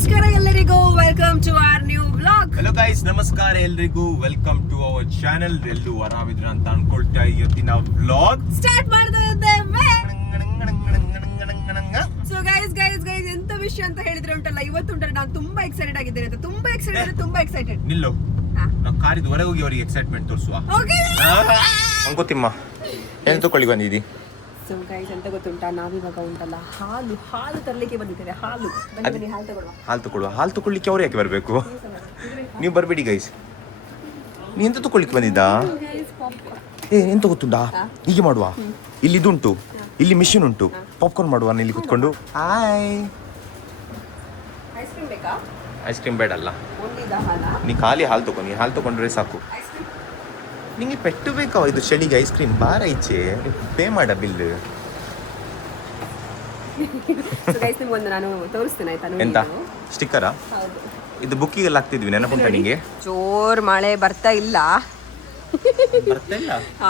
ನಮಸ್ಕಾರ ಎಲ್ಲರಿಗೂ, welcome to our new vlog. Hello guys, ನಮಸ್ಕಾರ ಎಲ್ರಿಗೂ, ವೆಲ್ಕಮ್ ಟು ಅವರ್ ಚಾನೆಲ್. ಎಲ್ಲರೂ ಆರಾಮಿದ್ರ ಅಂತ ಅನ್ಕೊಳ್ತಾ ಇವತ್ತಿನ ವ್ಲಾಗ್ ಸ್ಟಾರ್ಟ್ ಮಾಡ್ತಾ ಇದ್ದೇವೆ. ಸೊ ಗೈಸ್ ಎಂತ ವಿಷಯ ಅಂತ ಹೇಳಿದ್ರೆ ಉಂಟಲ್ಲ, ಇವತ್ತು ಉಂಟಲ್ಲ ನಾನು ತುಂಬಾ ಎಕ್ಸೈಟೆಡ್ ಆಗಿದ್ದೇನೆ ಅಂತ. ತುಂಬಾ ಎಕ್ಸೈಟೆಡ್. ನಿಲ್ಲು, ನಾವು ಕಾರಿದ ಹೊರಗೆ ಹೋಗಿ ಅವರಿಗೆ ಎಕ್ಸೈಟ್ಮೆಂಟ್ ತೋರಿಸುವ. ಅಂಕೋತಿಮ್ಮ ಏನು ತಗೊಳ್ಳಿ ಬಂದಿದ್ದಿ? ಸೊ ಗೈಸ್ ಎಂತ ಗೊತ್ತುಂಟಾ, ನಾವಿವಾಗ ಉಂಟಲ್ಲ ಹಾಲು ತರಲಿಕ್ಕೆ ಬಂದಿದ್ದೇವೆ. ಹಾಲು ತಗೊಳ್ಳಿಕ್ಕೆ ಅವ್ರು ಯಾಕೆ ಬರಬೇಕು? ನೀವು ಬರಬೇಡಿ ಗೈಸ್. ನೀ ಎಂತ ತಗೊಳ್ಳಿಕ್ಕೆ ಬಂದಿದ್ದ? ಎಂತ ಗೊತ್ತುಂಟಾ, ಹೀಗೆ ಮಾಡುವ. ಇಲ್ಲಿ ಇದುಂಟು, ಇಲ್ಲಿ ಮಿಷಿನ್ ಉಂಟು, ಪಾಪ್ಕಾರ್ನ್ ಮಾಡುವ ಇಲ್ಲಿ ಕುತ್ಕೊಂಡು. ಐಸ್ ಕ್ರೀಮ್ ಬೇಡ ಅಲ್ಲ, ನೀ ಖಾಲಿ ಹಾಲು ತಗೋ. ನೀ ಹಾಲು ತಗೊಂಡ್ರೆ ಸಾಕು. ನಿಂಗೆ ಪೆಟ್ಟು ಬೇಕಾವ ಇದು ಚಳಿಗೆ? ಐಸ್ ಕ್ರೀಮ್ ಬಾರ ಈಚೆ ಪೇ ಮಾಡ ಬಿಲ್. ನಾನು ತೋರಿಸ್ತೇನೆ ಆಯ್ತಾ? ಎಂತ ಸ್ಟಿಕ್ಕರಾ? ಇದು ಬುಕ್ಕಿಗೆಲ್ಲ ಹಾಕ್ತಿದ್ವಿ, ನೆನಪುಂಟ ನಿಂಗೆ? ಜೋರ್ ಮಳೆ ಬರ್ತಾ ಇಲ್ಲ.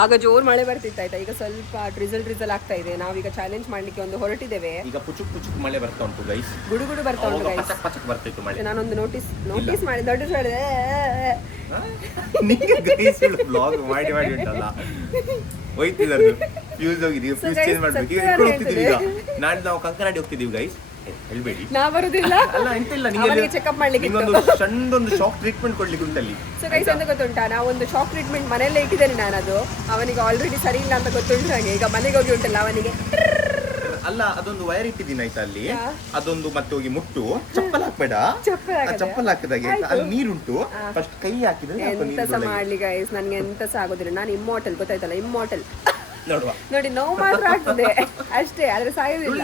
ಆಗ ಜೋರ್ ಮಳೆ ಬರ್ತಿತ್ತು ಆಯ್ತಾ. ಈಗ ಸ್ವಲ್ಪ ಡ್ರಿಸಲ್ ಆಗ್ತಾ ಇದೆ. ನಾವೀಗ ಚಾಲೆಂಜ್ ಮಾಡ್ಲಿಕ್ಕೆ ಒಂದು ಹೊರಟಿದ್ದೇವೆ. ಈಗ ಪುಚುಕ್ ಮಳೆ ಬರ್ತಾ ಉಂಟು ಗೈಸ್. ಗುಡುಗುಡು ಬರ್ತಾ ಉಂಟು ಗೈಸ್. ಪಚಕ್ ಬರ್ತಿತ್ತು ಮಳೆ. ನಾನೊಂದು ನೋಟಿಸ್ ಮಾಡಿದೆ. ನಿಂಗೆ ಗೈಸ್ ಬ್ಲಾಗ್ ಮಾಡಿ ಉಂಟಲ್ಲ, ಹೋಯ್ತಿದ್ರು ಫ್ಯೂಸ್ ಹೋಗಿದೀವಿ, ಫ್ಯೂಸ್ ಚೇಂಜ್ ಮಾಡ್ಬೇಕು. ಈಗ ಹೋಗ್ತಿದ್ದೀವಿ. ಈಗ ನಾಳೆ ನಾವು ಕಂಕನಾಡಿ ಹೋಗ್ತಿದೀವಿ ಗೈಸ್. ಹೇಳ್ಬೇಡಿ, ನಾ ಬರುದಿಲ್ಲ. ಅಲ್ಲ ಎಂತ ಇಲ್ಲ, ನಿಮಗೆ ಚೆಕಪ್ ಮಾಡ್ಲಿಕ್ಕೆ ಒಂದು ಸಣ್ಣದೊಂದು ಶಾಕ್ ಟ್ರೀಟ್ಮೆಂಟ್ ಕೊಡ್ಲಿಕ್ಕೆ ಉಂಟಲ್ಲಿ. ಸೊ ಗೈಸ್ ಎಂತ ಗೊತ್ತುಂಟಾ, ನಾವು ಒಂದು ಶಾಕ್ ಟ್ರೀಟ್ಮೆಂಟ್ ಮನೆಯಲ್ಲೇ ಇಟ್ಟಿದ್ದೇನೆ ನಾನು. ಅದು ಅವನಿಗೆ ಆಲ್ರೆಡಿ ಸರಿ ಇಲ್ಲ ಅಂತ ಗೊತ್ತುಂಟು ನನಗೆ. ಈಗ ಮನೆಗೆ ಹೋಗಿ ಉಂಟಲ್ಲ ಅವನಿಗೆ ಅಲ್ಲ, ಅದೊಂದು ವೈರ್ ಇಟ್ಟಿದ್ದೀನಿ ಆಯ್ತಾ ಅಲ್ಲಿ. ಅದೊಂದು ಮತ್ತೆ ಹೋಗಿ ಮುಟ್ಟು, ಚಪ್ಪಲ್ ಹಾಕ್ಬೇಡ. ಚಪ್ಪಲ್ ಹಾಕಿದಾಗೆ ಅಲ್ಲಿ ನೀರುಂಟು, ಫಸ್ಟ್ ಕೈ ಹಾಕಿದ್ರೆ ಎಂತ ಮಾಡ್ಲಿ ಗೈಸ್, ನನ್ಗೆ ಎಂತ ಸಹ ಆಗೋದಿಲ್ಲ. ನಾನು ಇಮ್ಮೋಟಲ್, ಗೊತ್ತಾಯ್ತಲ್ಲ, ಇಮ್ಮೋಟಲ್. ನೋಡಿ ನೋವು ಮಾತ್ರ ಆಗ್ತದೆ ಅಷ್ಟೇ, ಆದ್ರೆ ಸಾಯೋದಿಲ್ಲ.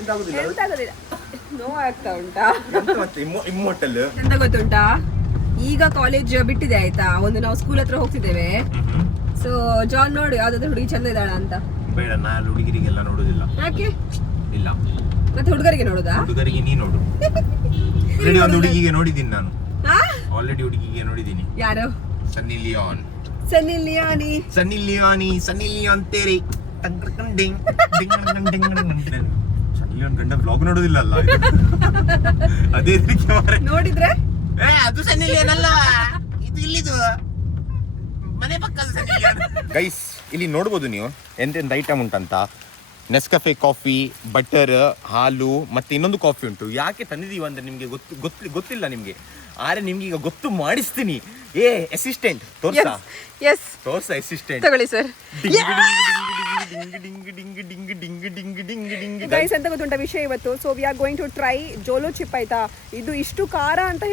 ಎಂತ ಆಗೋದಿಲ್ಲ, ನೋವು ಆಗ್ತಾ ಉಂಟಾ? ಇಮ್ಮೋಟಲ್ ಎಂತ ಗೊತ್ತುಂಟಾ, ಈಗ ಕಾಲೇಜ್ ಬಿಟ್ಟಿದೆ ಆಯ್ತಾ. ಒಂದು ನಾವು ಸ್ಕೂಲ್ ಹತ್ರ ಹೋಗ್ತಿದ್ದೇವೆ. ಸೊ ಜಾನ್ ನೋಡು ಯಾವ್ದಾದ್ರು ಹುಡುಗಿ ಚಂದ ಇದ್ದಾಳ ಅಂತ. ಬೇಡ, ನಾನು ಹುಡುಗಿರಿಗೆಲ್ಲ ನೋಡುದಿಲ್ಲ. ಯಾಕೆ ಇಲ್ಲ, ಮತ್ತೆ ಹುಡುಗರಿಗೆ ನೋಡುದಾ? ಹುಡುಗರಿಗೆ ನೀ ನೋಡು. ಒಂದು ಹುಡುಗಿಗೆ ನೋಡಿದ್ದೀನಿ ನಾನು, ಆಲ್ರೆಡಿ ಹುಡುಗಿಗೆ ನೋಡಿದ್ದೀನಿ. ಯಾರು? ಸನ್ನಿ ಲಿಯೋನ್ ತೇರಿ ಸನ್ನಿ ಲಿಯೋನ್ ಗಂಡ ಬ್ಲಾಗ್ ನೋಡುದಿಲ್ಲ ಅಲ್ಲ? ಅದೇ ನೋಡಿದ್ರೆ ಅದು ಸನ್ನಿ ಲಿಯೋನ್ ಅಲ್ಲ, ಇದು ಇಲ್ಲಿದು ಮನೆ ಪಕ್ಕದ ಸನ್ನಿ ಲಿಯೋನ್. ಗೈಸ್ ಇಲ್ಲಿ ನೋಡ್ಬೋದು ನೀವು ಎಂತೆಂತ ಐಟಮ್ ಉಂಟಂತ. ನೆಸ್ಕಫೆ ಕಾಫಿ, ಬಟರ್, ಹಾಲು, ಮತ್ತೆ ಇನ್ನೊಂದು ಕಾಫಿ ಉಂಟು. ಯಾಕೆ ತಂದಿದೀವಿ ಅಂದ್ರೆ ನಿಮ್ಗೆ ಗೊತ್ತಿಲ್ಲ ನಿಮ್ಗೆ. ಆದ್ರೆ ನಿಮ್ಗೆ ಈಗ ಗೊತ್ತು ಮಾಡಿಸ್ತೀನಿ. ಅಸಿಸ್ಟೆಂಟ್ ತೋರ್ಸ ಅಸಿಸ್ಟೆಂಟ್ ತಗೊಳ್ಳಿ ಸರ್. ಗೈಸ್ ಎಂತ ಗೊತ್ತುಂಟ ವಿಷಯ ಇವತ್ತು. So we are going to try Jolo chip ಆಯ್ತಾ. ಇದು ಇಷ್ಟು ಖಾರ ಅಂತ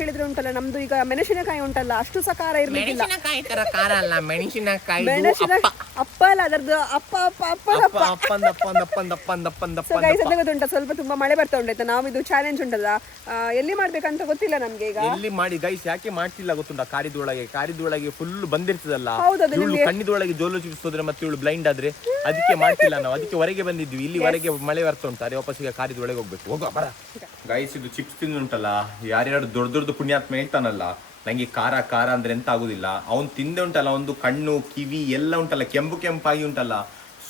ಹೇಳಿದ್ರೆ ಉಂಟಲ್ಲ, ನಮ್ದು ಈಗ ಮೆಣಸಿನಕಾಯಿ ಉಂಟಲ್ಲ, ಅಷ್ಟು ಸಹ ಖಾರ ಇರ್ಲಿಕ್ಕಿಲ್ಲ. ಅಪ್ಪ ಅಲ್ಲ, ಅದರದ್ದು ಅಪ್ಪ. ಸೊ ಗೈಸ್ ಎಂತ ಗೊತ್ತುಂಟ, ಸ್ವಲ್ಪ ತುಂಬಾ ಮಳೆ ಬರ್ತಾ ಉಂಟಾಯ್ತಾ. ನಾವು ಇದು ಚಾಲೆಂಜ್ ಉಂಟಲ್ಲ, ಎಲ್ಲಿ ಮಾಡ್ಬೇಕಂತ ಗೊತ್ತಿಲ್ಲ ನಮ್ಗೆ. ಈಗ ಎಲ್ಲಿ ಮಾಡಿ ಗೈಸ್, ಯಾಕೆ ಮಾಡ್ತಿಲ್ಲ ಗೊತ್ತುಂಟ? ಕಾರಿದೊಳಗೆ ಫುಲ್ ಬಂದಿರ್ತದಲ್ಲ, ಕಣ್ಣಿದೊಳಗೆ ಜೋಲೋ ಚಿಪ್ಸ್ ಹೋದ್ರೆ ಮತ್ತೆ ಇವಳು ಬ್ಲೈಂಡ್ ಆದ್ರೆ ಅದಕ್ಕೆ ಮಾಡ್ತಿಲ್ಲ ನಾವು. ಅದಕ್ಕೆ ಹೊರಗೆ ಬಂದಿದ್ವಿ. ಇಲ್ಲಿ ಹೊರಗೆ ಮಳೆ ಬರ್ತಾ ಉಂಟು. ಅದೇ ವಾಪಸ್ ಈಗ ಕಾರಿದೊಳಗೆ ಹೋಗ್ಬೇಕು. ಹೋಗುವ ಬರ ಗೈಸ್. ಇದು ಚಿಪ್ಸ್ ತಿಂದುಂಟಲ್ಲ, ಯಾರ್ಯಾರು ದೊಡ್ಡ ಪುಣ್ಯಾತ್ಮ ಹೇಳ್ತಾನಲ್ಲ, ನಂಗೆ ಖಾರ ಅಂದ್ರೆ ಎಂತ ಆಗುದಿಲ್ಲ. ಅವ್ನು ತಿಂದೆ ಉಂಟಲ್ಲ, ಒಂದು ಕಣ್ಣು ಕಿವಿ ಎಲ್ಲ ಉಂಟಲ್ಲ ಕೆಂಪಾಗಿ ಉಂಟಲ್ಲ.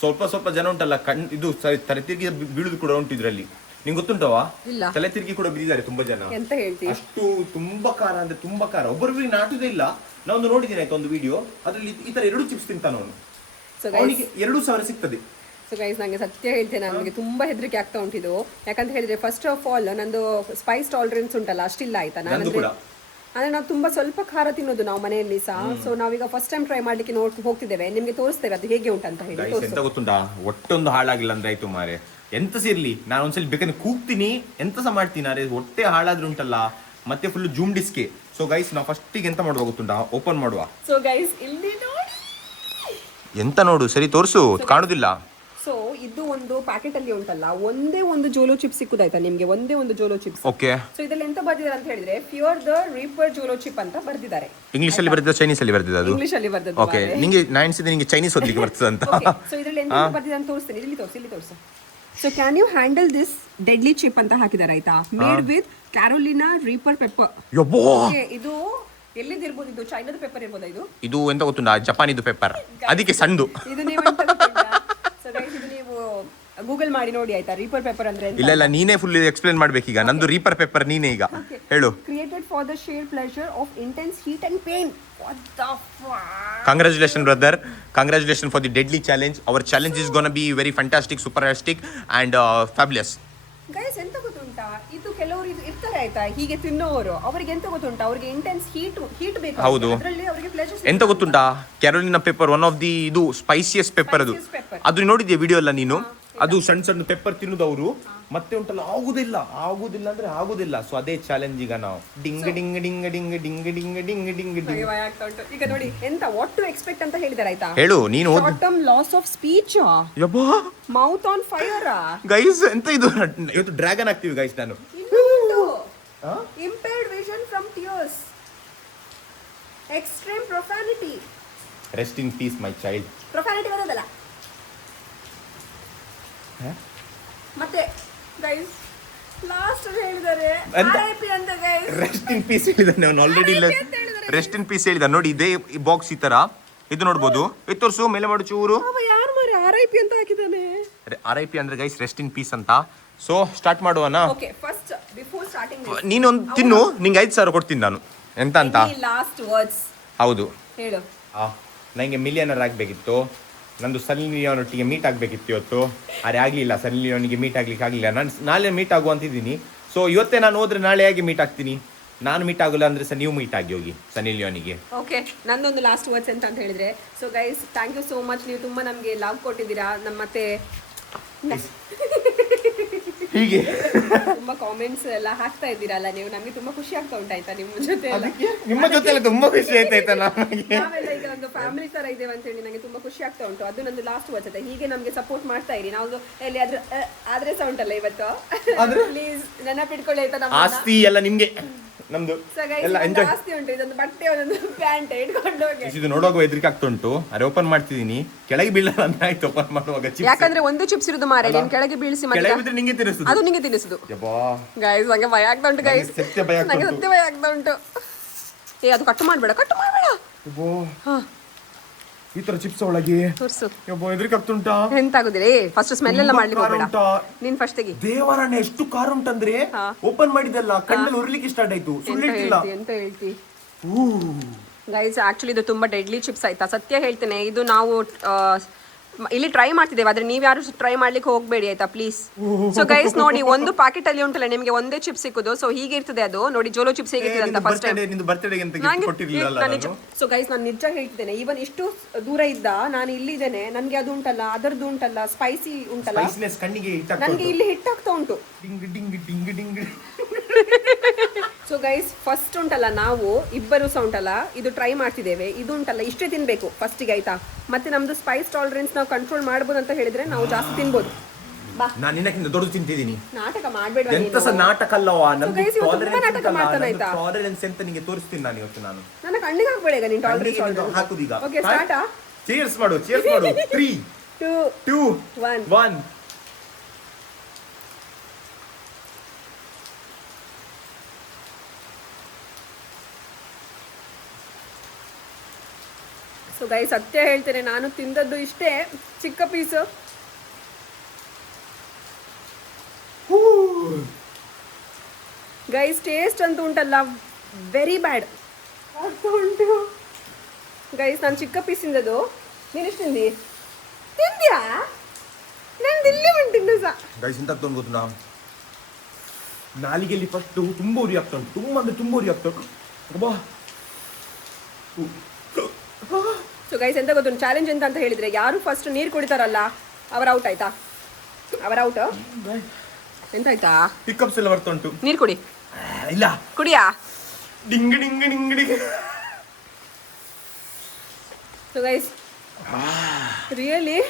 ಸ್ವಲ್ಪ ಜನ ಉಂಟಲ್ಲ ಇದು ತಲೆ ತಿರುಗಿ ಬೀಳುದು ಕೂಡ ಉಂಟು ಇದ್ರಲ್ಲಿ. ನಿಂಗೆ ಗೊತ್ತುಂಟವಾ? ತಲೆ ತಿರುಗಿ ಕೂಡ ಬಿದ್ದಿದ್ದಾರೆ ತುಂಬಾ ಜನ. ಅಷ್ಟು ತುಂಬಾ ಖಾರ ಅಂದ್ರೆ ತುಂಬಾ ಖಾರ. ಒಬ್ಬರಿಗೆ ನಾಟುದೇ ಇಲ್ಲ. ನಾವೊಂದು ನೋಡಿದ್ದೀನಿ ಆಯ್ತಾ ಒಂದು ವಿಡಿಯೋ, ಅದ್ರಲ್ಲಿ ಈ ತರ 2 ಚಿಪ್ಸ್ ತಿಂತಾನ ಅವನು. ಅವನಿಗೆ 2,000 ಸಿಗ್ತದೆ. ಸೊ ಗೈಸ್ ನಂಗೆ ಸತ್ಯ ಹೇಳ್ತೇನೆ, ನನಗೆ ತುಂಬಾ ಹೆದರಿಕೆ ಆಗ್ತಾ ಉಂಟಿದು. ಯಾಕಂತ ಹೇಳಿದ್ರೆ ಫಸ್ಟ್ ಆಫ್ ಆಲ್ ನಂದು ಸ್ಪೈಸ್ ಟಾಲರೆನ್ಸ್ ಉಂಟಲ್ಲ ಅಷ್ಟಿಲ್ಲ ಆಯ್ತಾ. ಅಂದ್ರೆ ನಾವು ತುಂಬಾ ಸ್ವಲ್ಪ ಖಾರ ತಿನ್ನೋದು ನಾವು ಮನೆಯಲ್ಲಿ ಸಹ. ಸೊ ನಾವೀಗ ಫಸ್ಟ್ ಟೈಮ್ ಟ್ರೈ ಮಾಡ್ಲಿಕ್ಕೆ ಹೋಗ್ತಿದ್ದೇವೆ. ನಿಮ್ಗೆ ತೋರಿಸ್ತೇವೆ ಅದು ಹೇಗೆ ಉಂಟಂತ ಹೇಳಿ. ಎಂತ ಗೊತ್ತುಂಟಾ, ಒಟ್ಟೊಂದು ಹಾಳಾಗಿಲ್ಲ ಅಂದ್ರೆ ಆಯ್ತು ಮಾರೆ. ಎಂತ ಸೇರ್ಲಿ, ನಾನು ಒಂದ್ಸಲ ಬೇಕಾದ್ರೆ ಕೂಗ್ತೀನಿ, ಎಂತ ಸಹ ಮಾಡ್ತೀನಿ. ಅರೆ ಹೊಟ್ಟೆ ಹಾಳಾದ್ರೆ ಉಂಟಲ್ಲ ಮತ್ತೆ ಫುಲ್ ಜೂಮ್ ಡಿಸ್ಕೆ. ಸೊ ಗೈಸ್ ನಾವು ಫಸ್ಟಿಗೆ ಎಂತ ಮಾಡುವ ಗೊತ್ತುಂಟಾ, ಓಪನ್ ಮಾಡುವ. ಸೊ ಗೈಸ್ ಇಲ್ಲಿ ನೋಡಿ, ಎಂತ ನೋಡು, ಸರಿ ತೋರಿಸು, ಕಾಣುದಿಲ್ಲ. ಸೊ ಇದು ಒಂದು ಪ್ಯಾಕೆಟ್ ಅಲ್ಲಿ ಉಂಟಲ್ಲ, ಒಂದೇ ಒಂದು ಜೋಲೋ ಚಿಪ್ ಸಿಕ್ಕುದಾಯ್ತಾ ನಿಮ್ಗೆ, ಒಂದೇ ಒಂದು ಜೋಲೋ ಚಿಪ್ಸ್. ಓಕೆ. ಸೊ ಇದರಲ್ಲಿ ಎಂತ ಬರ್ದಿದ್ದಾರೆ ಅಂತ ಹೇಳಿದ್ರೆ, fear the reaper Jolo chip ಅಂತ ಬರ್ದಿದ್ದಾರೆ. ಇಂಗ್ಲಿಷ್ ಅಲ್ಲಿ ಬರ್ದಿದೆ, ಚೈನೀಸ್ ಅಲ್ಲಿ ಬರ್ದಿದೆ? ಅದು ಇಂಗ್ಲಿಷ್ ಅಲ್ಲಿ ಬರ್ದಿದೆ. ಓಕೆ, ನಿಮಗೆ ನಾನು ಅನ್ಸಿದೆ ನಿಮಗೆ ಚೈನೀಸ್ ಓದ್ಲಿಕ್ಕೆ ಬರ್ತದೆ ಅಂತ. ಸೊ ಇದರಲ್ಲಿ ಎಂತ ಬರ್ದಿದೆ ಅಂತ ತೋರಿಸ್ತೀನಿ. ಇಲ್ಲಿ ತೋರಿಸು. So can you handle this deadly chip ಅಂತ ಹಾಕಿದ್ದಾರೆ ಆಯ್ತಾ. Made with Carolina Reaper pepper. ಇದು ಎಲ್ಲಿದಿರ್ಬೋದು? ಇದು ಚೈನಾದ ಪೆಪ್ಪರ್ ಇರ್ಬೋದಾ? ಇದು ಎಂತ ಗೊತ್ತುಂಟಾ, ಜಪಾನಿದು ಪೆಪ್ಪರ್, ಅದಕ್ಕೆ ಸಣ್ಣದು. ಇದು ನೀವು ಗೂಗಲ್ ಮಾಡಿ ನೋಡಿ ಆಯ್ತಾ ರೀಪರ್ ಪೆಪ್ಪರ್ ಅಂದ್ರೆ ಇಲ್ಲ ನೀನೇ ಫುಲ್ ಎಕ್ಸ್ಪ್ಲೇನ್ ಮಾಡ್ಬೇಕೀಗ. ನಂದು ರೀಪರ್ ಪೆಪ್ಪರ್ ನೀನೇ ಈಗ ಹೇಳು. Created for the share pleasure of intense heat and pain. What the Congratulations brother, congratulations for the deadly challenge. Our challenge is gonna be very fantastic, superastic and fabulous. Guys ಎಂತ ಗೊತ್ತುಂಟಾ, ಇದು ಕೆಲವರು ಇರ್ತಾರೆ ಆಯ್ತಾ ಹೀಗೆ ತಿನ್ನೋರು, ಅವ್ರಿಗೆ ಎಂತ ಗೊತ್ತುಂಟಾ, ಅವ್ರಿಗೆ ಇಂಟೆನ್ಸ್ ಹೀಟ್ ಬೇಕು. ಹೌದು. ಅದರಲ್ಲಿ ಅವರಿಗೆ ಪ್ಲೆಜರ್ ಎಂತ ಗೊತ್ತುಂಟಾ, ಕೆರೋಲಿನ ಪೆಪ್ಪರ್ ಒನ್ ಆಫ್ ದಿ ಇದು ಸ್ಪೈಸಿಯಸ್ ಪೆಪ್ಪರ್. ಅದು ಅದು ನೋಡಿದ್ಯಾ ವಿಡಿಯೋ ಎಲ್ಲ ನೀನು? ಅದು ಸಣ್ಣ ಸಣ್ಣ ಪೆಪ್ಪರ್ ತಿನ್ನುದು ಅವರು. ಮತ್ತೆ ಉಂಟಲ್ಲ ಆಗುದಿಲ್ಲ ಅಂದ್ರೆ ಆಗುದಿಲ್ಲ. ಸೊ ಅದೇ ಚಾಲೆಂಜ್ ಈಗ ನಾವು ding ding ding ding ding ding ding ding ding. ಈಗ ನೋಡಿ ಎಂತ ವಾಟ್ ಟು ಎಕ್ಸ್ಪೆಕ್ಟ್ ಅಂತ ಹೇಳಿದಾರೆ ಆಯ್ತಾ. ಹೇಳು ನೀನು. Short term loss of speech, ಯಬ್ಬಾ ಮೌತ್ ಆನ್ ಫೈರ್. ಗೈಸ್ ಎಂತ ಇದು, ಇವತ್ತು ಡ್ರ್ಯಾಗನ್ ಆಗ್ತೀವಿ ಗೈಸ್. ನಾನು impaired vision from tears, extreme profanity. Rest in piece my child. profanity ಬರೋದಲ್ಲ ಮತ್ತೆ ಗೈಸ್ ಲಾಸ್ಟ್ ಹೇಳಿದ್ದಾರೆ RIP ಅಂತ ಗೈಸ್. ರೆಸ್ಟ್ ಇನ್ ಪೀಸ್ ಹೇಳಿದಾನೆ ಅವನು ಆಲ್ರೆಡಿ. ಇಲ್ಲ ರೆಸ್ಟ್ ಇನ್ ಪೀಸ್ ಹೇಳಿದ ನೋಡಿ. ಇದೇ ಬಾಕ್ಸ್ ಈ ತರ ಇದು ನೋಡ್ಬೋದು. ಇದು ತೋರ್ಸು ಮೇಲೆ ಮಾಡು ಚೂರು. ಯಾರು ಮಾರೆ RIP ಅಂತ ಹಾಕಿದಾನೆ. RIP ಅಂದ್ರೆ ಗೈಸ್ ರೆಸ್ಟ್ ಇನ್ ಪೀಸ್ ಅಂತ. ಸೊ ಸ್ಟಾರ್ಟ್ ಮಾಡುವನ. ಓಕೆ ಫಸ್ಟ್ ಬಿಫೋರ್ ಸ್ಟಾರ್ಟಿಂಗ್ ನೀನೊಂದು ತಿನ್ನು, ನಿಂಗೆ 5,000 ಕೊಡ್ತೀನಿ ನಾನು. ಎಂತ ಅಂತ ಲಾಸ್ಟ್ ವರ್ಡ್ಸ್ ಹೌದು ಹೇಳು. ನಂಗೆ ಮಿಲಿಯನರ್ ಆಗ್ಬೇಕಿತ್ತು. ನಂದು ಸನ್ನಿ ಲಿಯೋನೊಟ್ಟಿಗೆ ಮೀಟ್ ಆಗ್ಬೇಕಿತ್ತು ಇವತ್ತು. ಅರೆ ಆಗ್ಲಿಲ್ಲ, ಸನ್ನಿ ಲಿಯೋನಿಗೆ ಮೀಟ್ ಆಗ್ಲಿಕ್ಕೆ ಆಗ್ಲಿಲ್ಲ. ನಾನು ನಾಳೆ ಮೀಟ್ ಆಗುವಂತಿದ್ದೀನಿ. ಸೊ ಇವತ್ತೇ ನಾನು ಹೋದ್ರೆ ನಾಳೆ ಆಗಿ ಮೀಟ್ ಆಗ್ತೀನಿ. ನಾನು ಮೀಟ್ ಆಗಲ್ಲ ಅಂದ್ರೆ ಸಹ ನೀವು ಮೀಟ್ ಆಗಿ ಹೋಗಿ ಸನ್ನಿ ಲಿಯೋನಿಗೆ. ಓಕೆ ನಂದೊಂದು ಲಾಸ್ಟ್ ವರ್ಡ್ಸ್ ಅಂತ ಹೇಳಿದ್ರೆ, so guys thank you so much. ನೀವು ತುಂಬಾ ನಮಗೆ ಲವ್ ಕೊಟ್ಟಿದ್ದೀರಾ. ನಮ್ಮ ಮತ್ತೆ ಹೀಗೆ ತುಂಬಾ ಕಾಮೆಂಟ್ಸ್ ಎಲ್ಲ ಹಾಕ್ತಾ ಇದ್ದೀರಲ್ಲ ನೀವು, ನಮಗೆ ತುಂಬಾ ಖುಷಿ ಆಗ್ತಾ ಉಂಟಾಯ್ತಾ ನಿಮ್ಮ ಜೊತೆ ಎಲ್ಲ. ನಿಮ್ಮ ಜೊತೆ ಎಲ್ಲ ತುಂಬಾ ಖುಷಿ ಆಯ್ತಾಯ್ತಾ ನಮಗೆ. ನಾವೆಲ್ಲ ಈಗ ಒಂದು ಫ್ಯಾಮಿಲಿ ತರ ಇದ್ದೇವೆ ಅಂತ ಹೇಳಿ ನನಗೆ ತುಂಬಾ ಖುಷಿ ಆಗ್ತಾ ಉಂಟು. ಅದು ನಂದು ಲಾಸ್ಟ್ ವರ್ಡ್ಸ್ ಆಯ್ತಾ. ಹೀಗೆ ನಮಗೆ ಸಪೋರ್ಟ್ ಮಾಡ್ತಾ ಇರಿ. ನಾವು ಎಲ್ಲಿ ಆದ್ರೆ ಸಹ ಉಂಟಲ್ಲ ಇವತ್ತು, ಪ್ಲೀಸ್ ನೆನಪಿಟ್ಕೊಳ್ಳಿ ಆಯ್ತಾ. ನಮ್ಮ ಆಸ್ತಿ ಎಲ್ಲ ನಿಮ್ಗೆ, ನಮ್ದು ಎಲ್ಲ ಎಂಜಾಯ್. ಆಸ್ತಿ ಉಂಟು, ಇದೊಂದು ಬಟ್ಟೆ ಒಂದೊಂದು ಪ್ಯಾಂಟ್ ಇಟ್ಕೊಂಡು ಹೋಗಿ. ಇದು ನೋಡುವಾಗ ಹೆದರಿಕೆ ಆಗ್ತಾ ಉಂಟು. ಅರೆ ಓಪನ್ ಮಾಡ್ತಿದ್ದೀನಿ, ಕೆಳಗೆ ಬೀಳಲ್ಲ ಅಂತ ಆಯ್ತು ಓಪನ್ ಮಾಡುವಾಗ. ಯಾಕಂದ್ರೆ ಒಂದೇ ಚಿಪ್ಸ್ ಇರುದು ಮಾರೆ, ನೀನ್ ಕೆಳಗೆ ಬೀಳಿಸಿ ಕೆಳಗೆ ಬಿದ್ರೆ ನಿಂಗೆ ತಿನ್ನಿಸುದು, ಅದು ನಿಂಗೆ ತಿನ್ನಿಸುದು. ಯಬ್ಬಾ ಗೈಸ್ ನಂಗೆ ಭಯ ಆಗ್ತಾ ಉಂಟು ಗೈಸ್, ಸತ್ಯ ಭಯ ಆಗ್ತಾ ನಂಗೆ ಸತ್ಯ ಭಯ ಆಗ್ತಾ ಉಂಟು. ಅದು ಕಟ್ ಮಾಡ್ಬೇಡ. ಯಬ್ಬಾ ಈ ತರ ಚಿಪ್ಸ್ ಒಳಗೆ ತೋರ್ಸು. ಯಬ್ಬಾ ಹೆದರಿಕೆ ಆಗ್ತಾ ಉಂಟಾ. ಎಂತ ಆಗುದಿಲ್ಲ. ಫಸ್ಟ್ ಸ್ಮೆಲ್ ಎಲ್ಲ ಮಾಡ್ಲಿಕ್ಕೆ ಹೋಗ್ಬೇಡ. ನೀನ್ ಫಸ್ಟ್ ತೆಗಿ. ದೇವರನ್ನ ಎಷ್ಟು ಖಾರ ಉಂಟಂದ್ರೆ ಓಪನ್ ಮಾಡಿದಲ್ಲ ಕಣ್ಣಲ್ಲಿ ಉರ್ಲಿಕ್ಕೆ ಸ್ಟಾರ್ಟ್ ಆಯ್ತು. ಎಂತ ಹೇಳ್ತಿ ಗೈಸ್, ಆಕ್ಚುಲಿ ಇದು ತುಂಬಾ ಡೆಡ್ಲಿ ಚಿಪ್ಸ್ ಆಯ್ತಾ. ಸತ್ಯ ಹೇಳ್ತೇನೆ, ಇದು ನಾವು ಇಲ್ಲಿ ಟ್ರೈ ಮಾಡ್ತಿದ್ದೇವೆ, ಆದ್ರೆ ನೀವ್ ಯಾರು ಟ್ರೈ ಮಾಡ್ಲಿಕ್ಕೆ ಹೋಗ್ಬೇಡಿ ಆಯ್ತಾ ಪ್ಲೀಸ್. ಸೊ ಗೈಸ್ ನೋಡಿ, ಒಂದು ಪ್ಯಾಕೆಟ್ ಅಲ್ಲಿ ಉಂಟಲ್ಲ ನಿಮ್ಗೆ ಒಂದೇ ಚಿಪ್ಸ್ ಸಿಕ್ಕುದು. ಸೊ ಹೀಗೆ ಇರ್ತದೆ ಅದು. ನೋಡಿ ಜೋಲೋ ಚಿಪ್ಸ್ ಹೇಗಿರ್ತದೆ ಅಂತ ಫಸ್ಟ್ ಟೈಮ್. ಸೊ ಗೈಸ್ ನಾನು ನಿಜ ಹೇಳ್ತಿದ್ದೇನೆ, ಈವನ್ ಇಷ್ಟು ದೂರ ಇದ್ದ ನಾನು ಇಲ್ಲಿದ್ದೇನೆ, ನನ್ಗೆ ಅದು ಉಂಟಲ್ಲ, ಅದರದ್ದು ಉಂಟಲ್ಲ, ಸ್ಪೈಸಿ ಉಂಟಲ್ಲ, ನನ್ಗೆ ಇಲ್ಲಿ ಹಿಟ್ಟಾಗ್ತಾ ಉಂಟು. ಸೊ ಗೈಸ್ ಫಸ್ಟ್ ಉಂಟಲ್ಲ, ನಾವು ಇಬ್ಬರು ಸಹ ಉಂಟಲ್ಲ ಇದು ಟ್ರೈ ಮಾಡ್ತಿದ್ದೇವೆ. ಇದು ಉಂಟಲ್ಲ ಇಷ್ಟೇ ತಿನ್ಬೇಕು ಫಸ್ಟಿಗೆ ಆಯ್ತಾ. ಮತ್ತೆ ನಮ್ದು ಸ್ಪೈಸ್ ಟಾಲರೆನ್ಸ್ ನಾವು ಕಂಟ್ರೋಲ್ ಮಾಡ್ಬೋದು ಅಂತ ಹೇಳಿದ್ರೆ ನಾವು ಜಾಸ್ತಿ ತಿನ್ಬೋದು. ನಾನು ನಿನ್ನಕ್ಕಿಂತ ದೊಡ್ಡ ತಿಂತಿದ್ದೀನಿ. ನಾಟಕ ಮಾಡ್ಬೇಡ. ಎಂತ ಸಹ ನಾಟಕ ಅಲ್ಲವಾ, ಟಾಲರೆನ್ಸ್ ಎಂತ ನಿಮಗೆ ತೋರಿಸ್ತೀನಿ ನಾನು ಇವತ್ತು. ನಾನು ನನ್ನ ಕಣ್ಣಿಗೆ ಹಾಕ್ಬೇಡ ಈಗ ನೀನು ಟಾಲರೆನ್ಸ್ ಹಾಕುದೀಗ. Okay start. ಚೀರ್ಸ್ ಮಾಡು 3 2 1. ಸೊ ಗೈಸ್ ಸತ್ಯ ಹೇಳ್ತೇನೆ, ನಾನು ತಿಂದದ್ದು ಇಷ್ಟೇ ಚಿಕ್ಕ ಪೀಸು. ಗೈಸ್ ಟೇಸ್ಟ್ ಅಂತ ಉಂಟಲ್ಲ ವೆರಿ ಬ್ಯಾಡ್ ಉಂಟು ಗೈಸ್. ನಾನು ಚಿಕ್ಕ ಪೀಸ್ ತಿಂದದ್ದು. ನೀನು ಎಷ್ಟು ತಿಂದ್ಯಾ? ನಾನು ದಿಲ್ಲಿ ಉಂಟಿದ್ದು ಸಹ ಗೈಸ್ ಇಂತ ಗೊತ್ತು. ನಾಲಿಗೆಯಲ್ಲಿ ಫಸ್ಟ್ ತುಂಬ ಉರಿ ಆಗ್ತಾ ಉಂಟು, ತುಂಬ ಅಂದ್ರೆ ತುಂಬ ಉರಿ ಆಗ್ತಾ ಉಂಟು. ಸೊ ಗೈಸ್ ಎಂತ ಗೊತ್ತು ಚಾಲೆಂಜ್ ಎಂತ ಅಂತ ಹೇಳಿದ್ರೆ, ಯಾರು ಫಸ್ಟ್ ನೀರು ಕುಡಿತಾರಲ್ಲ ಅವರ ಔಟ್ ಆಯ್ತಾ. ಅವರ ಔಟ್ ಎಂತ ಆಯ್ತಾ, ಹಿಕ್ಕಪ್ಸ್ ಎಲ್ಲ ಬರ್ತಾ ಉಂಟು. ನೀರು ಕುಡಿ. ಇಲ್ಲ ಕುಡಿಯಾ. Ding ding ding ding. So guys really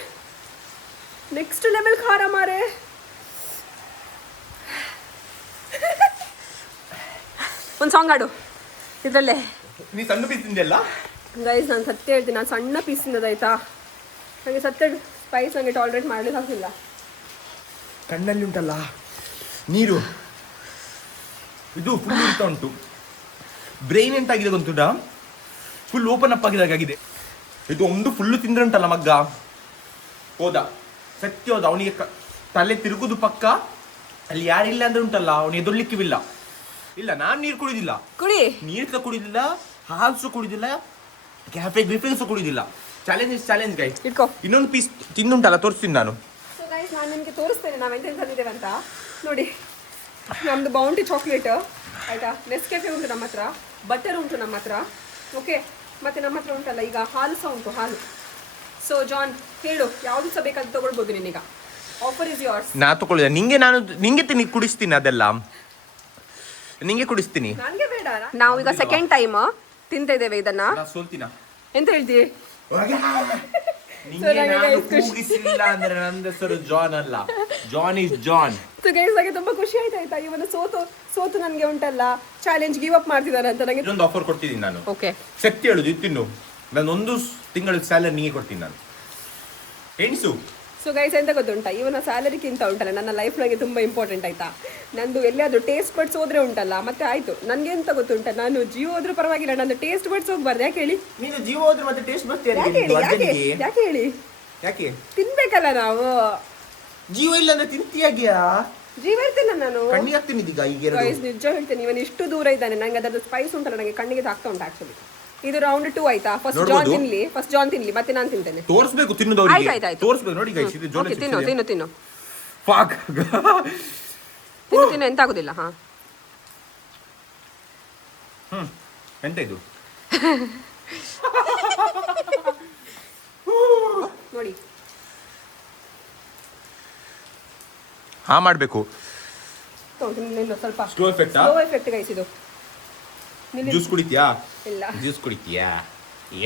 next level ಖಾರ ಮಾರೆ. ಒಂದು ಸಾಂಗ್ ಆಡು ಇದ್ರಲ್ಲೇ. ನೀ ಸಣ್ಣ ಪೀಸ್ ತಿಂದೆಲ್ಲ ಗೈಸ್. ನಾನು ಸತ್ಯ ಹೇಳ್ತೀನಿ, ನಾನು ಸಣ್ಣ ಪೀಸ್ ತಿನ್ನೋದಾಯ್ತಾ. ನನಗೆ ಸತ್ಯ ಸ್ಪೈಸ್ ನನಗೆ ಟಾಲರೇಟ್ ಮಾಡಲಿಕ್ಕೆ ಆಗ್ತಿಲ್ಲ. ಕಣ್ಣಲ್ಲಿ ಉಂಟಲ್ಲ ನೀರು, ಇದು ಫುಲ್ ಇರ್ತಾ ಉಂಟು. ಬ್ರೈನ್ ಎಂತಾಗಿದೆ ಗೊತ್ತುಂಟಾ, ಫುಲ್ ಓಪನ್ ಅಪ್ ಆಗಿದಾಗಿದೆ. ಇದು ಒಂದು ಫುಲ್ಲು ತಿಂದ್ರೆ ಉಂಟಲ್ಲ ಮಗ್ಗ ಹೋದ, ಸತ್ಯ ಹೋದ ಅವನಿಗೆ. ತಲೆ ತಿರುಗುದು ಪಕ್ಕ. ಅಲ್ಲಿ ಯಾರಿಲ್ಲ ಅಂದ್ರೆ ಉಂಟಲ್ಲ ಅವನು ಎದುರ್ಲಿಕ್ಕಿಲ್ಲ. ಇಲ್ಲ ನಾನು ನೀರು ಕುಡಿದಿಲ್ಲ, ಕುಡಿ. ನೀರು ಸಹ ಕುಡಿದಿಲ್ಲ, ಹಾಲ್ಸು ಕುಡಿದಿಲ್ಲ, ಕ್ಯಾಫೆ ಗಿಫೆನ್ಸು ಕುಡಿದಿಲ್ಲ. Challenge guys. ಇಟ್ಕೋ. ಇನ್ನೊಂದು ಪೀಸ್ ತಿನ್ನುಂಟಲ್ಲ ತೋರಿಸ್ತೀನಿ ನಾನು. ಸೊ ಗೈಸ್ ನಾನು ನಿಮಗೆ ತೋರಿಸ್ತೇನೆ ನಾವು ಎಂತೆಂತ ತಂದಿದ್ದೇವೆ ಅಂತ. ನೋಡಿ ನಮ್ಮದು ಬೌಂಟಿ ಚಾಕ್ಲೇಟ್ ಆಯಿತಾ, ನೆಸ್ಕೆಫೆ ಉಂಟು ನಮ್ಮ ಹತ್ರ, ಬಟರ್ ಉಂಟು ನಮ್ಮ ಹತ್ರ, ಓಕೆ. ಮತ್ತು ನಮ್ಮ ಹತ್ರ ಉಂಟಲ್ಲ ಈಗ ಹಾಲು ಸಹ ಉಂಟು, ಹಾಲು. ಸೊ ಜಾನ್ ಹೇಳು, ಯಾವುದು ಸಹ ಬೇಕಾದ ತೊಗೊಳ್ಬೋದು ನಿನೀಗ. Offer is yours. ನಾ ತಗೊಳ್ಳಿದ ನಿಂಗೆ ಕುಡಿಸ್ತೀನಿ, ಅದೆಲ್ಲ ನಿಂಗೆ ಕುಡಿಸ್ತೀನಿ. ನನಗೆ ಬೇಡ. ನಾವು ಈಗ ಸೆಕೆಂಡ್ ಟೈಮ್ ತಿಂತಾ ಇದ್ದೇವೆ ಇದನ್ನ. ಸೋಲ್ತೀನ ಎಂತ ಹೇಳ್ತೀವಿ? ಕೂಗಿಸಿಲ್ಲ ಅಂದ್ರೆ ನನ್ನ ಹೆಸರು ಜಾನ್ ಅಲ್ಲ, John is John. So guys ನನಗೆ ತುಂಬಾ ಖುಷಿ ಆಯ್ತಾ ಇವನು ಸೋತು ನನಗೆ ಉಂಟಲ್ಲ ಚಾಲೆಂಜ್ ಗಿವ್ ಅಪ್ ಮಾಡ್ತಿದ್ದಾನೆ ಅಂತ. ನನಗೆ ಇನ್ನೊಂದು ಆಫರ್ ಕೊಡ್ತಿದ್ದೀನಿ ನಾನು. ಓಕೆ, ಸತ್ಯ ಹೇಳುದು ಇತ್ತಿನ್ನು ನಾನು 1 ತಿಂಗಳ ಸ್ಯಾಲರಿ ನಿಂಗೆ ಕೊಡ್ತೀನಿ ನಾನು, ಎಣಿಸು. ಸೊ ಗೈಸ್ ಎಂತ ಗೊತ್ತುಂಟಾ, ಇವನ ಸ್ಯಾಲರಿಗಿಂತ ಉಂಟಲ್ಲ ನನ್ನ ಲೈಫ್ ನನಗೆ ತುಂಬ ಇಂಪಾರ್ಟೆಂಟ್ ಆಯ್ತಾ. ನಂದು ಎಲ್ಲಿಯಾದರೂ ಟೇಸ್ಟ್ ಬಡ್ಸ್ ಹೋದ್ರೆ ಉಂಟಲ್ಲ ಮತ್ತೆ ಆಯ್ತು. ನನಗೆ ಎಂತ ಗೊತ್ತುಂಟ, ನಾನು ಜಿಯೋ ಹೋದ್ರೂ ಪರವಾಗಿಲ್ಲ, ನಂದು ಟೇಸ್ಟ್ ಬಡ್ಸ್ ಹೋಗ್ಬಾರ್ದು. ಯಾಕೆ ಹೇಳಿ? ನೀನು ಜಿಯೋ ಹೋದ್ರೆ ಮತ್ತೆ ಟೇಸ್ಟ್ ಬಡ್ಸ್ ಯಾಕೆ ಹೇಳಿ? ಯಾಕೆ ತಿನ್ಬೇಕಲ್ಲ ನಾವು. ಜಿಯೋ ಇಲ್ಲ ಅಂದ್ರೆ ತಿಂತಿಯಾಗ್ಯಾ? ಜೀವ ಇರ್ತೇನೆ ನಾನು, ಕಣ್ಣಿಗೆ ಹಾಕ್ತೀನಿ ಈಗ. ಗೈಸ್ ನಿಜ ಹೇಳ್ತೇನೆ, ಇವನು ಇಷ್ಟು ದೂರ ಇದ್ದಾನೆ, ನಂಗೆ ಅದರ ಸ್ಪೈಸ್ ಉಂಟಲ್ಲ ನನಗೆ ಕಣ್ಣಿಗೆ ತಾಗ್ತಾ ಉಂಟು ಆಕ್ಚುಲಿ. ಇದು ರೌಂಡ್ 2 ಆಯ್ತಾ. ಫಸ್ಟ್ ಜಾನ್ ತಿನ್ಲಿ ಮತ್ತೆ ನಾನು ತಿಂತೇನೆ. ತೋರಿಸಬೇಕು ತಿನ್ನುದವರಿಗೆ, ಆಯ್ತು ತೋರಿಸಬೇಕು. ನೋಡಿ ಗೈಸ್ ಇದು ಜೋಲೆ ತಿನ್ನು ತಿನ್ನು ತಿನ್ನು ಫಾಕ್ ತಿನ್ನು ಎಂತ ಆಗುದಿಲ್ಲ. ಹಾ ಎಂತ ಇದು ನೋಡಿ, ಹಾ ಮಾಡ್ಬೇಕು. ಸ್ವಲ್ಪ ಸ್ಲೋ ಎಫೆಕ್ಟ್ ಗೈಸ್ ಇದು. ಜ್ಯೂಸ್ ಕುಡಿತೀಯಾ? ಇಲ್ಲ. ಜ್ಯೂಸ್ ಕುಡಿತೀಯಾ?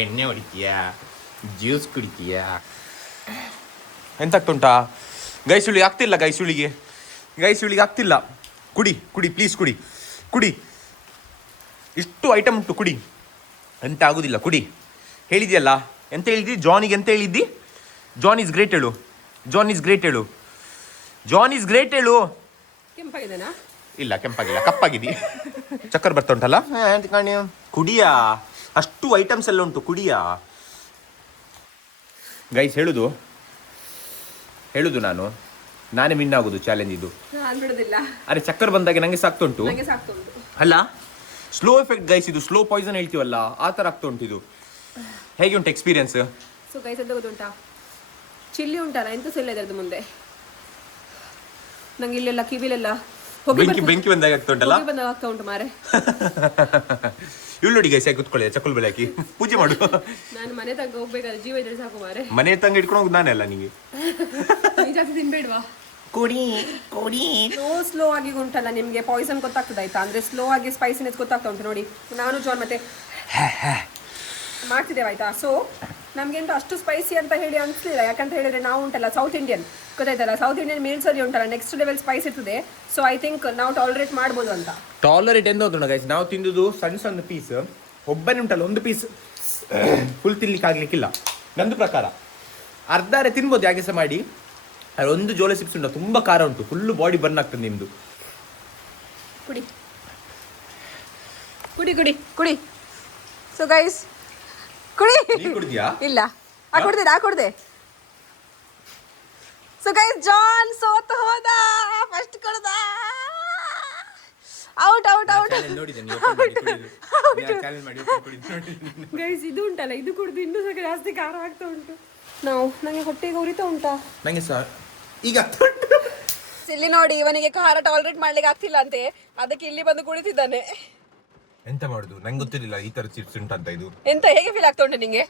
ಎಣ್ಣೆ ಹೊಡಿತೀಯಾ? ಜ್ಯೂಸ್ ಕುಡಿತೀಯಾ? ಎಂತ ಆಗ್ತುಂಟಾ ಗೈಸುಳಿಗೆ? ಆಗ್ತಿಲ್ಲ ಗೈಸುಳಿಗೆ ಆಗ್ತಿಲ್ಲ. ಕುಡಿ ಪ್ಲೀಸ್ ಕುಡಿ. ಇಷ್ಟು ಐಟಮ್ ಉಂಟು, ಕುಡಿ. ಎಂತ ಆಗುದಿಲ್ಲ, ಕುಡಿ. ಹೇಳಿದ್ಯಲ್ಲ, ಎಂತ ಹೇಳಿದ್ದಿ ಜಾನಿಗೆ? ಎಂತ ಹೇಳಿದ್ದಿ? ಜಾನ್ ಇಸ್ ಗ್ರೇಟ್ ಹೇಳು. ಕೆಂಪಾಗಿದೆನಾ? ಇಲ್ಲ ಕೆಂಪಾಗಿಲ್ಲ, ಕಪ್ಪಾಗಿದಿ. ಚಕ್ಕರ್ ಬರ್ತಾ ಉಂಟಲ್ಲ. ಕುಡಿಯಾ, ಅಷ್ಟು ಐಟಮ್ಸ್ ಎಲ್ಲ ಉಂಟು, ಕುಡಿಯಾ. ಗೈಸ್ ಹೇಳುದು ನಾನೇ ವಿನ್ ಆಗುದು ಚಾಲೆಂಜ್ ಇದು. ಅರೆ ಚಕ್ಕರ್ ಬಂದಾಗ ನಂಗೆ ಸಾಕ್ತುಂಟು ಅಲ್ಲ. ಸ್ಲೋ ಎಫೆಕ್ಟ್ ಗೈಸ್, ಇದು ಸ್ಲೋ ಪಾಯ್ಸನ್ ಹೇಳ್ತೀವಲ್ಲ ಆ ಥರ ಆಗ್ತಾ ಉಂಟು ಇದು. ಹೇಗೆ ಉಂಟು ಎಕ್ಸ್ಪೀರಿಯನ್ಸ್? ಸೊ ಗೈಸ್ ಎಂತ ಗೊತ್ತುಂಟಾ, ಚಿಲ್ಲಿ ಉಂಟಲ್ಲ ಎಂತ ಸಹ ಇಲ್ಲ ಇದರದ್ದು ಮುಂದೆ. ನಂಗೆ ಇಲ್ಲೆಲ್ಲ ಕಿವಿಲೆಲ್ಲ ಬೆಂಕಿ ಬಂದಾಗ ಆಗ್ತಾ ಉಂಟಲ್ಲ, ಆಗ್ತಾ ಉಂಟು ಮಾರೆ. ಇವಳು ನೋಡಿ ಗೈಸ್ ಹೇಗೆ ಕುತ್ಕೊಳ್ಳಿ, ಚಕ್ಕಲ್ ಬೆಳೆ ಹಾಕಿ ಪೂಜೆ ಮಾಡು. ನಾನು ಮನೆ ತನಕ ಹೋಗ್ಬೇಕಾದ್ರೆ ಜೀವ ಇದ್ರೆ ಸಾಕು ಮಾರೆ. ಮನೆ ತಂಗ ಇಟ್ಕೊಂಡು ಹೋಗುದು ನಾನೇ ಅಲ್ಲ ನಿಂಗೆ. ಜಾಸ್ತಿ ತಿನ್ಬೇಡ್ವಾ? ಕುಡಿ. ಸ್ಲೋ ಆಗಿ ಉಂಟಲ್ಲ ನಿಮ್ಗೆ ಪಾಯ್ಸನ್ ಗೊತ್ತಾಗ್ತದೆ ಆಯ್ತಾ, ಅಂದ್ರೆ ಸ್ಲೋ ಆಗಿ ಸ್ಪೈಸಿನೆಸ್ ಗೊತ್ತಾಗ್ತಾ ಉಂಟು. ನೋಡಿ ನಾನು ಜಾನ್ ಮತ್ತೆ ಮಾಡ್ತಿದ್ದೇವೆ ಆಯ್ತಾ. ಸೊ ನಮ್ಗೆಂತ ಅಷ್ಟು ಸ್ಪೈಸಿ ಅಂತ ಹೇಳಿ ಅನ್ಸ್ಲಿಲ್ಲ, ಯಾಕಂತ ಹೇಳಿದ್ರೆ ನಾವು ಉಂಟಲ್ಲ ಸೌತ್ ಇಂಡಿಯನ್, ಗೊತ್ತಾಯ್ತಲ್ಲ, ಸೌತ್ ಇಂಡಿಯನ್ ಮೀಲ್ಸ್ ಅಲ್ಲಿ ಉಂಟಲ್ಲ ನೆಕ್ಸ್ಟ್ ಲೆವೆಲ್ ಸ್ಪೈಸ್ ಇರ್ತದೆ. ಸೊ ಐ ಥಿಂಕ್ ನಾವು ಟಾಲರೇಟ್ ಮಾಡ್ಬೋದು ಅಂತ. ಟಾಲರೇಟ್ ಎಂತ ಉಂಟು ಗೈಸ್, ನಾವು ತಿಂದುದು ಸಣ್ಣ ಪೀಸ್. ಒಬ್ಬನೇ ಉಂಟಲ್ಲ ಒಂದು ಪೀಸ್ ಫುಲ್ ತಿನ್ಲಿಕ್ಕೆ ಆಗ್ಲಿಕ್ಕಿಲ್ಲ ನಂದು ಪ್ರಕಾರ. ಅರ್ಧಾರೆ ತಿನ್ಬೋದು ಯಾಕೆ ಸಹ ಮಾಡಿ. ಅದು ಒಂದು ಜೋಲೆ ಚಿಪ್ಸ್ ಉಂಟು, ತುಂಬಾ ಖಾರ ಉಂಟು, ಫುಲ್ ಬಾಡಿ ಬರ್ನ್ ಆಗ್ತದೆ ನಿಮ್ದು. ಕುಡಿ. ಸೊ ಗೈಸ್ ಕುಡಿ. ಕುಡಿದ್ಯಾ? ಇಲ್ಲ, ಕುಡ್ದೆ. ಸೊ ಗೈಸ್ ಜಾನ್ ಸೋತು ಹೋದ, ಫಸ್ಟ್ ಕುಡ್ದ. ಔಟ್. ಗೈಸ್ ಇದು ಉಂಟಲ್ಲ, ಇದು ಕುಡ್ದು ಇನ್ನೂ ಸಹ ಜಾಸ್ತಿ ಖಾರ ಆಗ್ತಾ ಉಂಟು. ನಂಗೆ ಹೊಟ್ಟೆಗೆ ಉರಿತಾ ಉಂಟಾ? ನಂಗೆ ಸಹ ಈಗ ಇಲ್ಲಿ ನೋಡಿ, ಇವನಿಗೆ ಖಾರ ಟಾಲರೇಟ್ ಮಾಡ್ಲಿಕ್ಕೆ ಆಗ್ತಿಲ್ಲ ಅಂತೆ, ಅದಕ್ಕೆ ಇಲ್ಲಿ ಬಂದು ಕುಳಿತಿದ್ದಾನೆ. ಎಂತ ಮಾಡುದು ನಂಗೆ ಗೊತ್ತಿರಲಿಲ್ಲ ಈ ತರ ಚಿಪ್ಸ್ ಉಂಟಂತ. ಇದು ಎಂತ ಹೇಗೆ ಫೀಲ್ ಆಗ್ತಾ ಉಂಟು ನಿಂಗೆ?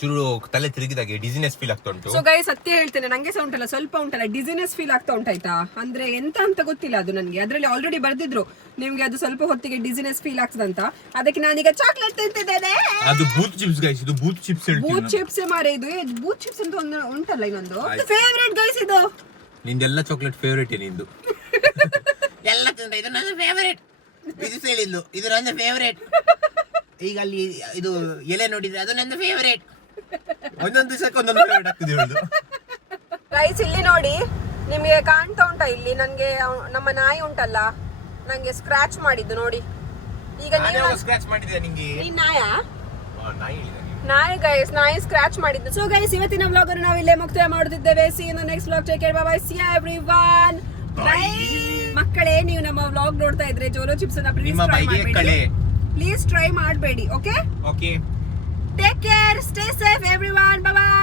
ಚೂರು ತಲೆ ತಿರುಗಿದಾಗೆ ಡಿಸಿನೆಸ್ ಫೀಲ್ ಆಗ್ತಾ ಉಂಟು. ಸೊ ಗೈಸ್ ಸತ್ಯ ಹೇಳ್ತೇನೆ, ನಂಗೆ ಸಹ ಉಂಟಲ್ಲ ಸ್ವಲ್ಪ ಉಂಟಲ್ಲ ಡಿಸಿನೆಸ್ ಫೀಲ್ ಆಗ್ತಾ ಉಂಟಾಯ್ತಾ. ಅಂದ್ರೆ ಎಂತ ಅಂತ ಗೊತ್ತಿಲ್ಲ ಅದು ನನಗೆ. ಅದರಲ್ಲಿ ಆಲ್ರೆಡಿ ಬರ್ದಿದ್ರು ನಿಮ್ಗೆ ಅದು ಸ್ವಲ್ಪ ಹೊತ್ತಿಗೆ ಡಿಸಿನೆಸ್ ಫೀಲ್ ಆಗ್ತದಂತ. ಅದಕ್ಕೆ ನಾನೀಗ ಚಾಕ್ಲೇಟ್ ತಿಂತಿದ್ದೇನೆ. ಅದು ಬೂತ್ ಚಿಪ್ಸ್ ಗೈಸ್, ಇದು ಬೂತ್ ಚಿಪ್ಸ್ ಹೇಳ್ತೀನಿ. ಬೂತ್ ಚಿಪ್ಸ್ ಮಾರೆ ಇದು. ಬೂತ್ ಚಿಪ್ಸ್ ಅಂತ ಒಂದು ಉಂಟಲ್ಲ ಇನ್ನೊಂದು ಫೇವರೇಟ್ ಗೈಸ್ ಇದು. ನಿಂದೆಲ್ಲ ಚಾಕ್ಲೇಟ್ ಫೇವರೇಟ್ ನಿಂದು. ಎಲ್ಲ ತಿಂದ ಇದು ನನ್ನ ಫೇವರೇಟ್. ಇದು ಹೇಳಿದ್ದು ಇದು ನನ್ನ ಫೇವರೇಟ್. ಈಗ ಅಲ್ಲಿ ಇದು ಎಲೆ ನೋಡಿದ್ರೆ ಅದು ನನ್ನ ಫೇವರೇಟ್. ಒಂದೊಂದು ದಿವಸಕ್ಕೆ ಒಂದೊಂದು ಫೇವರೇಟ್ ಆಗ್ತದೆ ಹೇಳುದು. ಗೈಸ್ ಇಲ್ಲಿ ನೋಡಿ, ನಿಮಗೆ ಕಾಣ್ತಾ ಉಂಟಾ ಇಲ್ಲಿ ನನ್ಗೆ ನಮ್ಮ ನಾಯಿ ಉಂಟಲ್ಲ ನಂಗೆ ಸ್ಕ್ರಾಚ್ ಮಾಡಿದ್ದು ನೋಡಿ. ಈಗ ಸ್ಕ್ರಾಚ್ ಮಾಡಿದ್ಯಾ ನಿಂಗೆ? ಈ ನಾಯ ನಾಯಿ ಹೇಳಿದ ನೀನು. ನಾಯಿ ಸ್ಕ್ರಾಚ್ ಮಾಡಿದ್ದು. ಸೊ ಗೈಸ್, ಇವತ್ತಿನ ವ್ಲಾಗ್ ಅನ್ನು ನಾವು ಇಲ್ಲೇ ಮುಕ್ತಾಯ ಮಾಡುತ್ತಿದ್ದೇವೆ. See in the next vlog. Take care, bye bye, see you everyone. Bye ಮಕ್ಕಳೇ, ನೀವು ನಮ್ಮ ವ್ಲಾಗ್ ನೋಡ್ತಾ ಇದ್ರೆ ಜೋಲೋ ಚಿಪ್ಸ್ ಅನ್ನ ಪ್ಲೀಸ್ ಟ್ರೈ ಮಾಡಬೇಡಿ. Okay, okay, take care, stay safe everyone. Bye by.